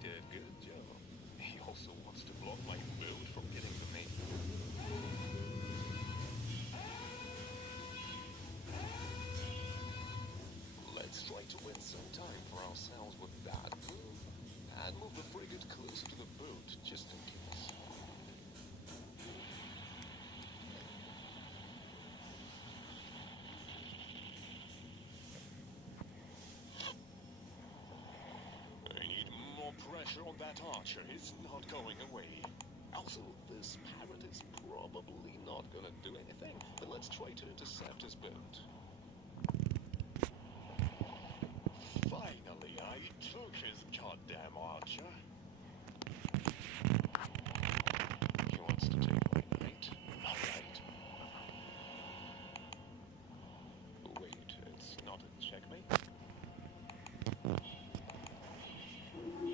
did a good job. He also wants to block my boat from getting the mate. Let's try to win some time for ourselves with that move, and move the frigate closer to the boat, just in case. I need more pressure on that archer. It's not going away. Also, this parrot is probably not gonna do anything, but let's try to intercept his boat. Finally, I took his goddamn archer. He wants to take my knight. Alright. Wait, it's not a checkmate?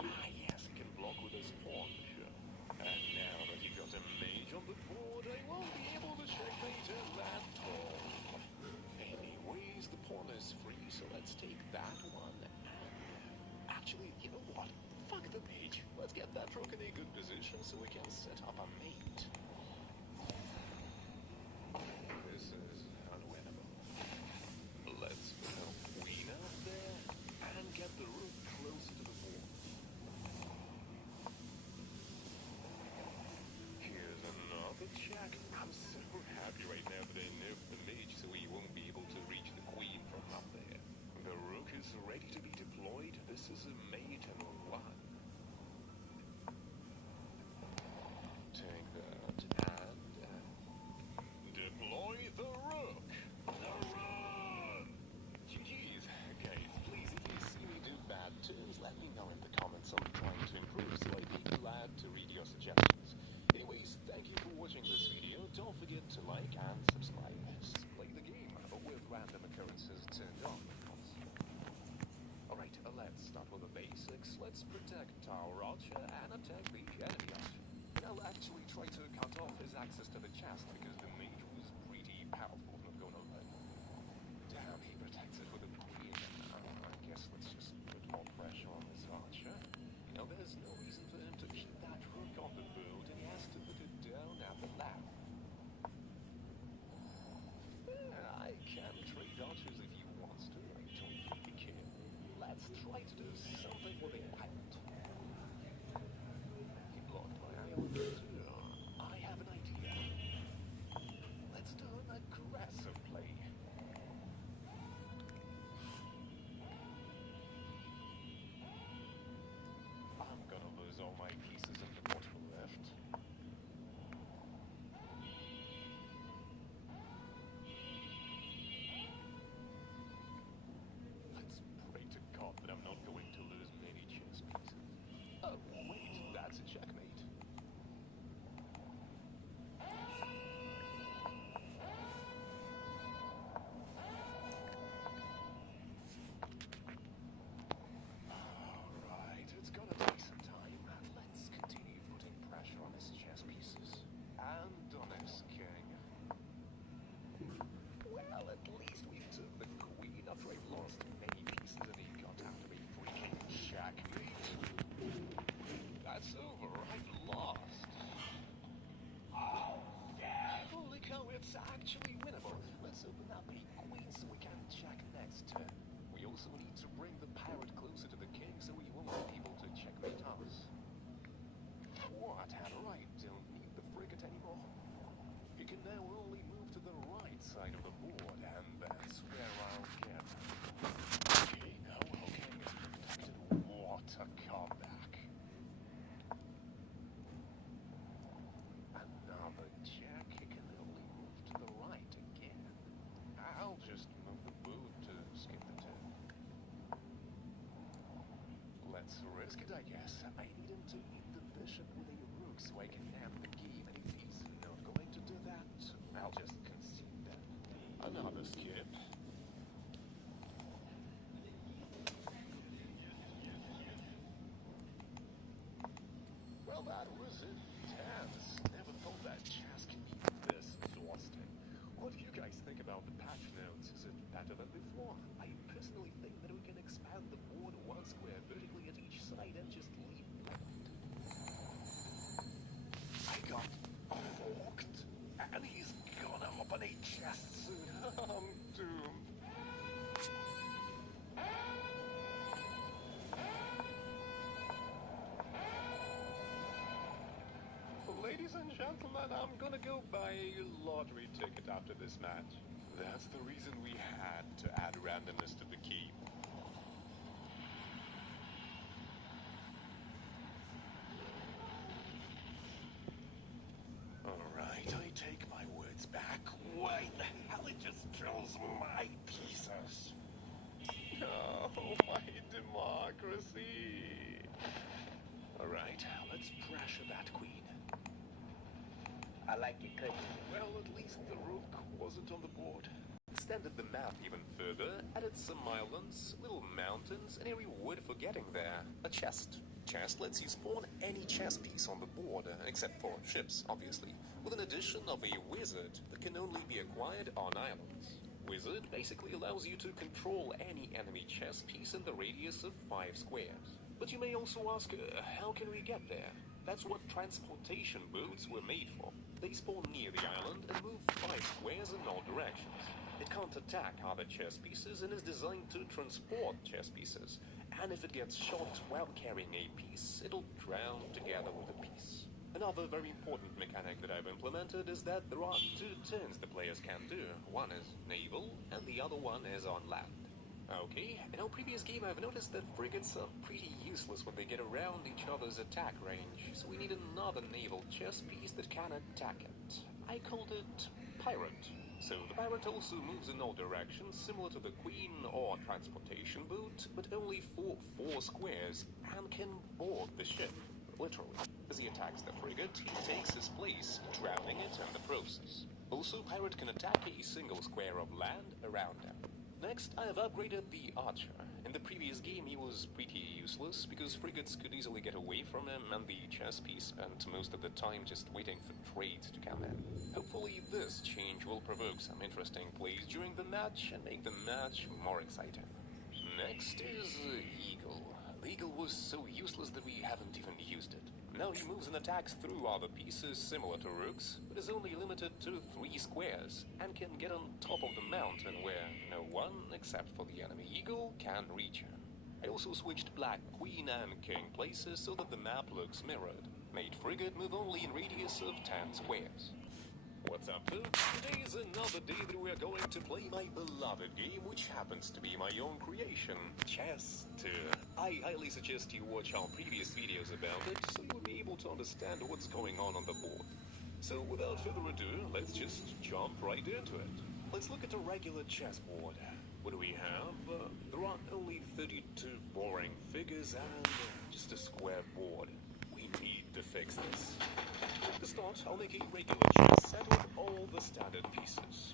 Ah, yes, he can block with his pawn, sure. And now that he got a mage on the board, I won't be able to checkmate him at all. Anyways, the pawn is free, so let's take that one. Actually, you know what? Fuck the mage. Let's get that rook in a good position so we can set up a mate. This is unwinnable. Let's put our queen out there and get the rook closer to the board. Here's another check. I'm so happy right now that I nerfed the mage so he won't be able to reach the queen from up there. The rook is ready to be deployed. This is a mate and one. Take that and deploy the rook. The rook! GG's. Guys, please, if you see me do bad turns, let me know in the comments. I'm trying to improve, so I'd be glad to read your suggestions. Anyways, thank you for watching this video. Don't forget to like and subscribe. Just play the game, but with random occurrences turned on, of course. Alright, let's start with the basics. Let's protect our archer and attack the enemy archer. I'll actually try to cut off his access to the chest because the mage was pretty powerful, not gonna lie. Damn, he protects it with a queen. I guess let's just put more pressure on this archer. You know, there's no reason for him to keep that rook on the boat, and he has to put it down at the left. I can trade archers if he wants to. I don't really care. Let's try to do something with a pirate. He blocked my island too. I have an idea. Let's do an aggressive play. I'm gonna lose all my pieces in the bottom left. Let's pray to God that I'm not going to lose many chess pieces. Oh, wait, that's a checkmate. Alright, it's gonna take some time. Let's continue putting pressure on his chess pieces. And on his king. Well, at least we took the queen after I lost many pieces and he got out of a freaking checkmate. That's over. I've lost. Oh, yeah. Holy cow, it's actually winnable. Let's open up a queen so we can check next turn. We also need to bring the pirate closer to the king so he won't be able to checkmate us. What? I don't need the frigate anymore. He can now only move to the right side of the board, and that's where I'll get him. Okay, now our king is protected. What a comeback. Another check. He can only move to the right again. I'll just move the boot to skip the turn. Let's risk it, I guess. I need him to eat the bishop with a rook so I can nab the game, and if he's not going to do that, I'll just concede that. Another skip. Well, that was intense. Never thought that chess can be this exhausting. What do you guys think about the patch notes? Is it better than before? I personally think that we can expand the board one square vertically at each side and just leave Ladies and gentlemen, I'm gonna go buy a lottery ticket after this match. That's the reason we had to add randomness to the key. Alright, I take my words back. Why the hell it just drills my pieces? Oh, my democracy. Alright, let's pressure that queen. I like your cooking. Well, at least the rook wasn't on the board. Extended the map even further, added some islands, little mountains, and a reward for getting there. A chest. Chest lets you spawn any chess piece on the board, except for ships, obviously, with an addition of a wizard that can only be acquired on islands. Wizard basically allows you to control any enemy chess piece in the radius of 5 squares. But you may also ask, how can we get there? That's what transportation boats were made for. They spawn near the island and move 5 squares in all directions. It can't attack other chess pieces and is designed to transport chess pieces. And if it gets shot while carrying a piece, it'll drown together with the piece. Another very important mechanic that I've implemented is that there are 2 turns the players can do. One is naval, and the other one is on land. Okay, in our previous game I've noticed that frigates are pretty useless when they get around each other's attack range, so we need another naval chess piece that can attack it. I called it Pirate. So the pirate also moves in all directions, similar to the queen or transportation boat, but only for 4 squares, and can board the ship, literally. As he attacks the frigate, he takes his place, drowning it in the process. Also, pirate can attack a single square of land around him. Next, I have upgraded the archer. In the previous game he was pretty useless, because frigates could easily get away from him and the chess piece spent most of the time just waiting for trades to come in. Hopefully this change will provoke some interesting plays during the match and make the match more exciting. Next is Eagle. The Eagle was so useless that we haven't even used it. Now he moves and attacks through other pieces similar to rooks, but is only limited to 3 squares, and can get on top of the mountain where no one, except for the enemy eagle, can reach him. I also switched black queen and king places so that the map looks mirrored. Made frigate move only in radius of 10 squares. What's up, folks? Today is another day that we are going to play my beloved game, which happens to be my own creation, Chess 2. I highly suggest you watch our previous videos about it, so you will be able to understand what's going on the board. So without further ado, let's just jump right into it. Let's look at a regular chessboard. What do we have? There are only 32 boring figures and just a square board. We need to fix this. To start, I'll make a regular chess set with all the standard pieces.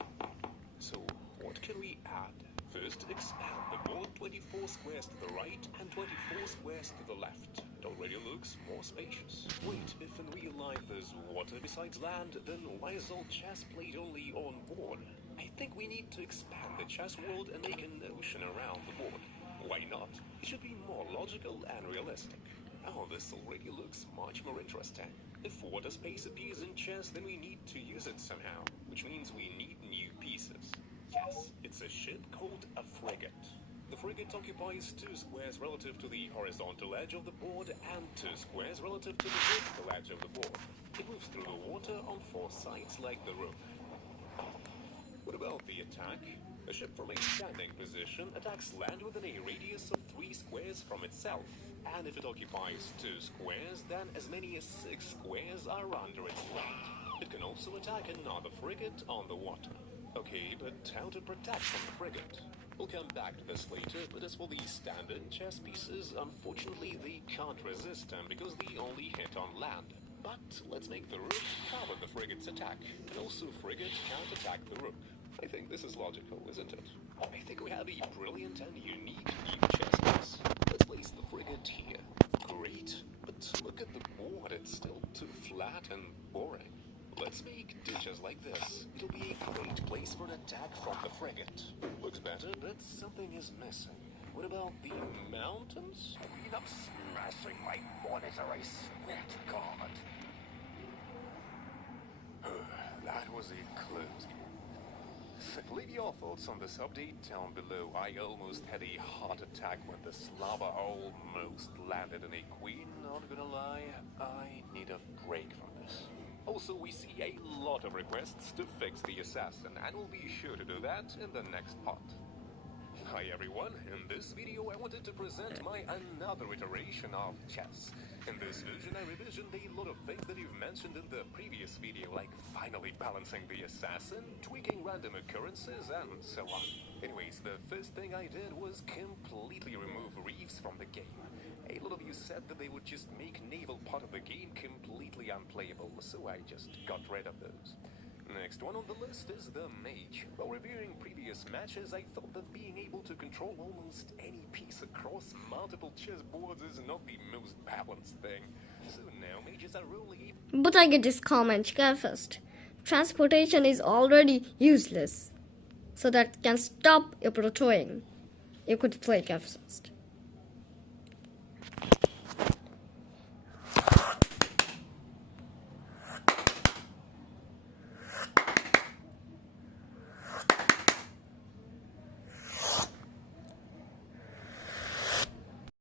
So, what can we add? First, expand the board 24 squares to the right and 24 squares to the left. It already looks more spacious. Wait, if in real life there's water besides land, then why is all chess played only on board? I think we need to expand the chess world and make an ocean around the board. Why not? It should be more logical and realistic. Oh, this already looks much more interesting. If water space appears in chess, then we need to use it somehow, which means we need new pieces. Yes, it's a ship called a frigate. The frigate occupies 2 squares relative to the horizontal edge of the board and 2 squares relative to the vertical edge of the board. It moves through the water on 4 sides like the roof. What about the attack? A ship from a standing position attacks land within a radius of 3 squares from itself. And if it occupies 2 squares, then as many as 6 squares are under its land. It can also attack another frigate on the water. Okay, but how to protect from the frigate? We'll come back to this later, but as for the standard chess pieces, unfortunately they can't resist them because they only hit on land. But let's make the rook cover the frigate's attack, and also frigate can't attack the rook. I think this is logical, isn't it? I think we have a brilliant and unique new chess piece. Let's place the frigate here. Great, but look at the board, it's still too flat and boring. Let's make ditches like this. It'll be a great place for an attack from the frigate. Looks better, but something is missing. What about the mountains? Queen, I'm smashing my monitor, I swear to God. That was a close game. Leave your thoughts on this update down below. I almost had a heart attack when the Slava almost landed in a queen. Not gonna lie, I need a break from this. Also, we see a lot of requests to fix the assassin, and we'll be sure to do that in the next part. Hi everyone, in this video I wanted to present my another iteration of chess. In this version I revisioned a lot of things that you've mentioned in the previous video, like finally balancing the assassin, tweaking random occurrences, and so on. Anyways, the first thing I did was completely remove reefs from the game. A lot of you said that they would just make naval part of the game completely unplayable, so I just got rid of those. Next one on the list is the mage. While reviewing previous matches, I thought that being able to control almost any piece across multiple chessboards is not the most balanced thing. So now mages are only But I get this comment, go first. Transportation is already useless. So that can stop your protoing. You could play go first.